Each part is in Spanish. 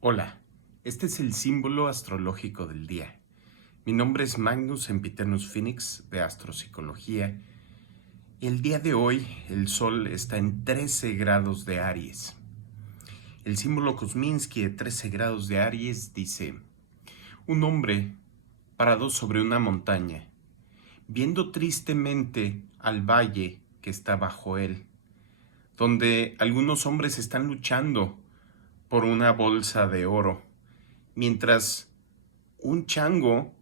Hola, este es el símbolo astrológico del día. Mi nombre es Magnus Sempiternus Phoenix de Astropsicología. El día de hoy el Sol está en 13 grados de Aries. El símbolo Kosminski de 13 grados de Aries dice: un hombre parado sobre una montaña, viendo tristemente al valle que está bajo él, donde algunos hombres están luchando por una bolsa de oro, mientras un chango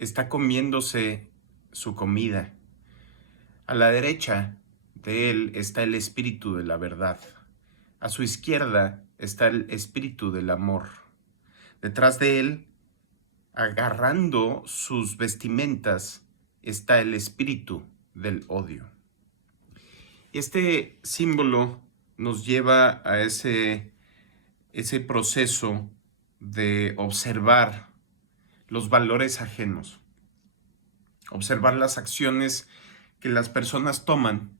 está comiéndose su comida. A la derecha de él está el espíritu de la verdad. A su izquierda está el espíritu del amor. Detrás de él, agarrando sus vestimentas, está el espíritu del odio. Este símbolo nos lleva a ese proceso de observar los valores ajenos, observar las acciones que las personas toman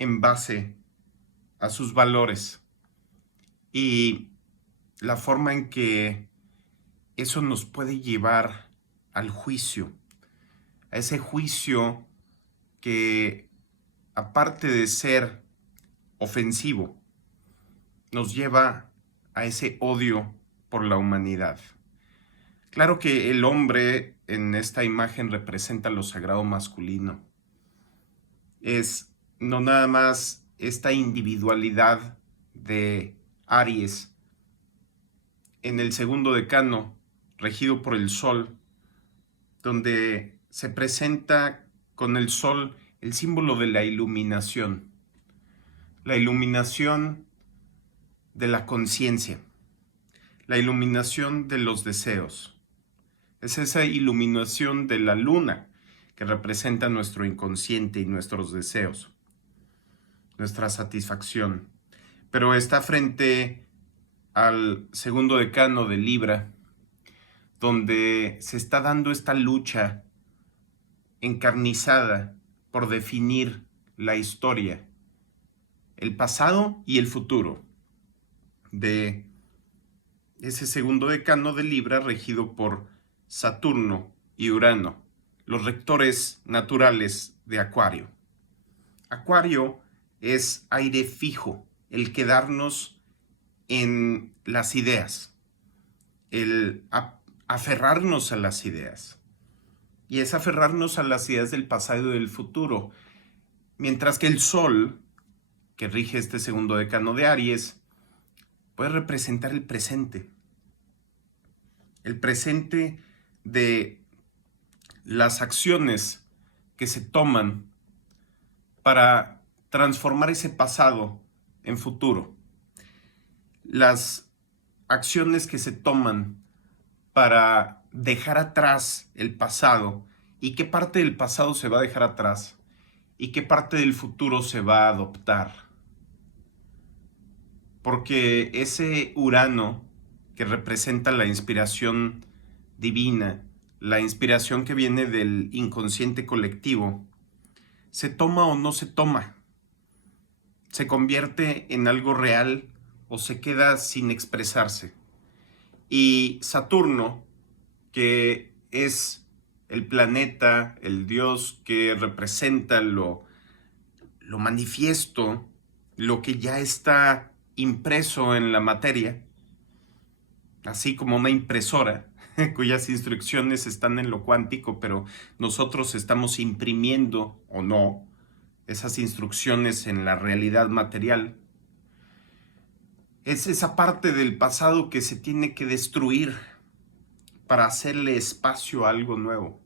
en base a sus valores y la forma en que eso nos puede llevar al juicio, a ese juicio que, aparte de ser ofensivo, nos lleva a ese odio por la humanidad. Claro que el hombre en esta imagen representa lo sagrado masculino. Es no nada más esta individualidad de Aries en el segundo decano, regido por el Sol, donde se presenta con el Sol el símbolo de la iluminación de la conciencia, la iluminación de los deseos. Es esa iluminación de la luna que representa nuestro inconsciente y nuestros deseos, nuestra satisfacción. Pero está frente al segundo decano de Libra, donde se está dando esta lucha encarnizada por definir la historia, el pasado y el futuro de ese segundo decano de Libra, regido por Saturno y Urano, los rectores naturales de Acuario. Acuario es aire fijo, el quedarnos en las ideas, el aferrarnos a las ideas. Y es aferrarnos a las ideas del pasado y del futuro. Mientras que el Sol, que rige este segundo decano de Aries, puede representar el presente. El presente de las acciones que se toman para transformar ese pasado en futuro. Las acciones que se toman para dejar atrás el pasado y qué parte del pasado se va a dejar atrás y qué parte del futuro se va a adoptar. Porque ese Urano que representa la inspiración divina, la inspiración que viene del inconsciente colectivo, se toma o no se toma, se convierte en algo real o se queda sin expresarse. Y Saturno, que es el planeta, el dios que representa lo manifiesto, lo que ya está impreso en la materia, así como una impresora cuyas instrucciones están en lo cuántico, pero nosotros estamos imprimiendo o no esas instrucciones en la realidad material. Es esa parte del pasado que se tiene que destruir para hacerle espacio a algo nuevo.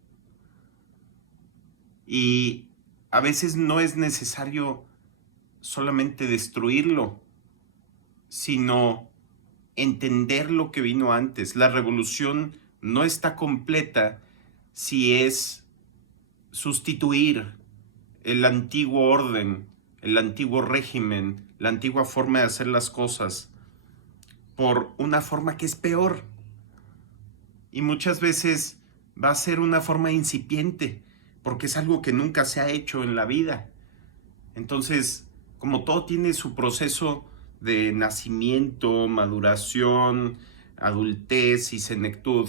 Y a veces no es necesario solamente destruirlo, sino entender lo que vino antes. La revolución no está completa si es sustituir el antiguo orden, el antiguo régimen, la antigua forma de hacer las cosas por una forma que es peor. Y muchas veces va a ser una forma incipiente, porque es algo que nunca se ha hecho en la vida. Entonces, como todo tiene su proceso de nacimiento, maduración, adultez y senectud,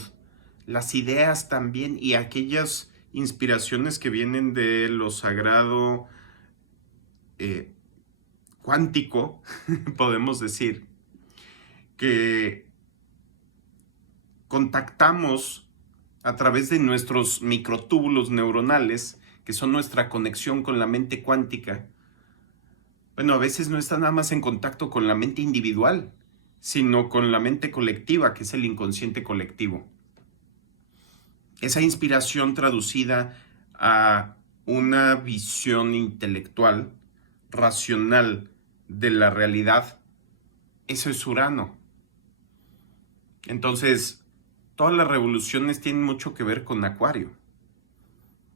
las ideas también y aquellas inspiraciones que vienen de lo sagrado cuántico, podemos decir, que contactamos a través de nuestros microtúbulos neuronales, que son nuestra conexión con la mente cuántica. Bueno, a veces no está nada más en contacto con la mente individual, sino con la mente colectiva, que es el inconsciente colectivo. Esa inspiración traducida a una visión intelectual, racional de la realidad, eso es Urano. Entonces, todas las revoluciones tienen mucho que ver con Acuario.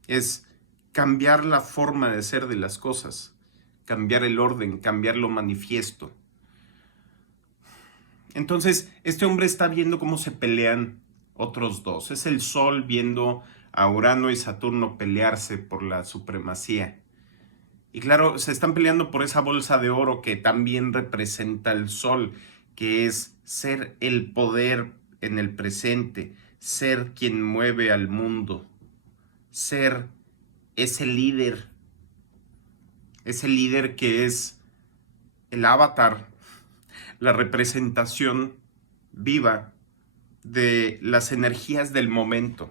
Es cambiar la forma de ser de las cosas, cambiar el orden, cambiar lo manifiesto. Entonces, este hombre está viendo cómo se pelean otros dos. Es el Sol viendo a Urano y Saturno pelearse por la supremacía. Y claro, se están peleando por esa bolsa de oro que también representa el Sol, que es ser el poder en el presente, ser quien mueve al mundo, ser ese líder que es el avatar, la representación viva de las energías del momento.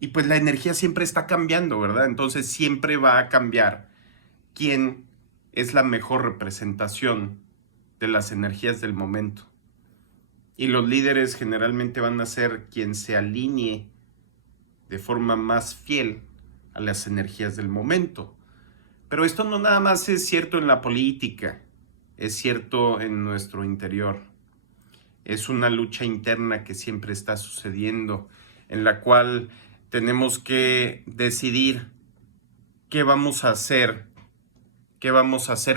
Y pues la energía siempre está cambiando, ¿verdad? Entonces siempre va a cambiar quién es la mejor representación de las energías del momento. Y los líderes generalmente van a ser quien se alinee de forma más fiel a las energías del momento. Pero esto no nada más es cierto en la política, es cierto en nuestro interior. Es una lucha interna que siempre está sucediendo, en la cual tenemos que decidir qué vamos a hacer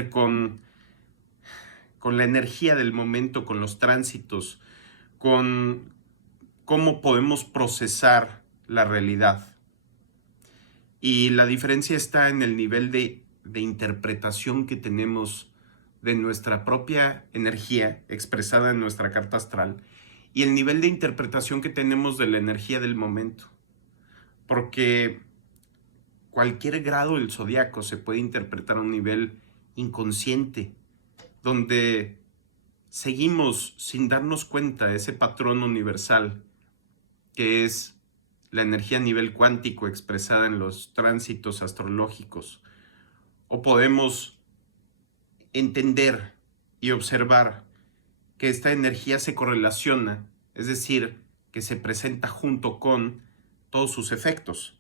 con la energía del momento, con los tránsitos, con cómo podemos procesar la realidad. Y la diferencia está en el nivel de interpretación que tenemos de nuestra propia energía expresada en nuestra carta astral y el nivel de interpretación que tenemos de la energía del momento. Porque cualquier grado del zodiaco se puede interpretar a un nivel inconsciente, donde seguimos sin darnos cuenta ese patrón universal que es la energía a nivel cuántico expresada en los tránsitos astrológicos. O podemos entender y observar que esta energía se correlaciona, es decir, que se presenta junto con todos sus efectos.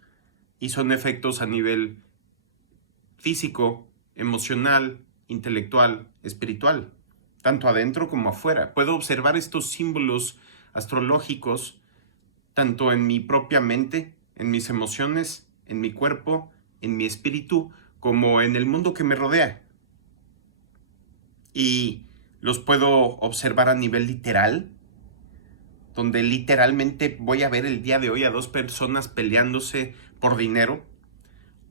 Y son efectos a nivel físico, emocional, intelectual, espiritual, tanto adentro como afuera. Puedo observar estos símbolos astrológicos tanto en mi propia mente, en mis emociones, en mi cuerpo, en mi espíritu, como en el mundo que me rodea. Y los puedo observar a nivel literal, donde literalmente voy a ver el día de hoy a dos personas peleándose por dinero,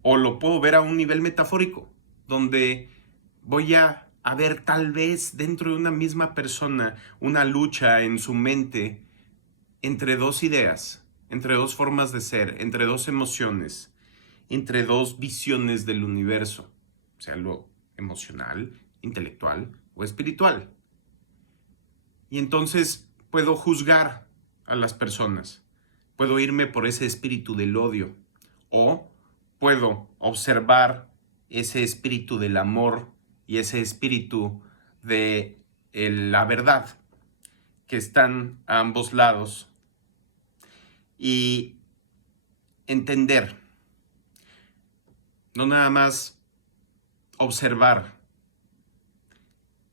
o lo puedo ver a un nivel metafórico, donde voy a ver tal vez dentro de una misma persona una lucha en su mente entre dos ideas, entre dos formas de ser, entre dos emociones, entre dos visiones del universo, o sea, lo emocional, intelectual o espiritual. Y entonces puedo juzgar a las personas, puedo irme por ese espíritu del odio, o puedo observar ese espíritu del amor y ese espíritu de la verdad, que están a ambos lados, y entender, no nada más observar,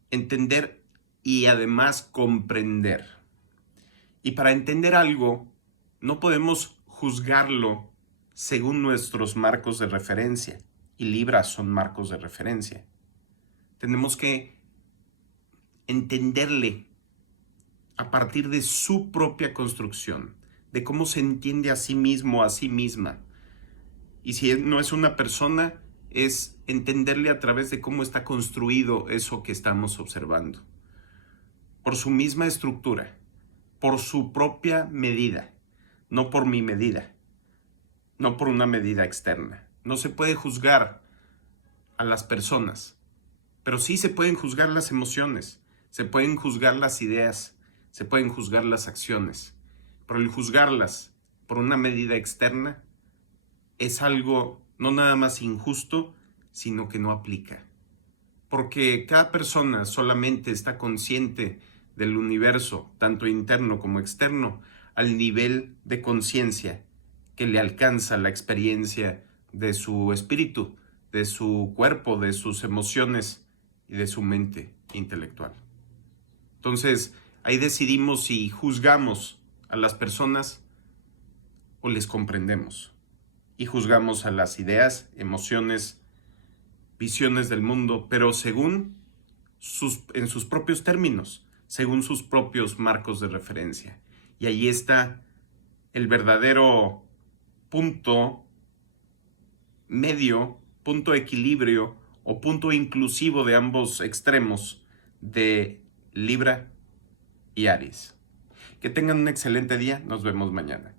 entender y además comprender. Y para entender algo, no podemos juzgarlo según nuestros marcos de referencia, y Libra son marcos de referencia. Tenemos que entenderle a partir de su propia construcción, de cómo se entiende a sí mismo, a sí misma. Y si no es una persona, es entenderle a través de cómo está construido eso que estamos observando. Por su misma estructura, por su propia medida, no por mi medida, no por una medida externa. No se puede juzgar a las personas, pero sí se pueden juzgar las emociones, se pueden juzgar las ideas, se pueden juzgar las acciones. Pero el juzgarlas por una medida externa es algo no nada más injusto, sino que no aplica. Porque cada persona solamente está consciente del universo, tanto interno como externo, al nivel de conciencia que le alcanza la experiencia de su espíritu, de su cuerpo, de sus emociones y de su mente intelectual. Entonces, ahí decidimos si juzgamos a las personas o les comprendemos. Y juzgamos a las ideas, emociones, visiones del mundo, pero en sus propios términos, según sus propios marcos de referencia. Y ahí está el verdadero punto medio, punto equilibrio o punto inclusivo de ambos extremos de Libra y Aries. Que tengan un excelente día, nos vemos mañana.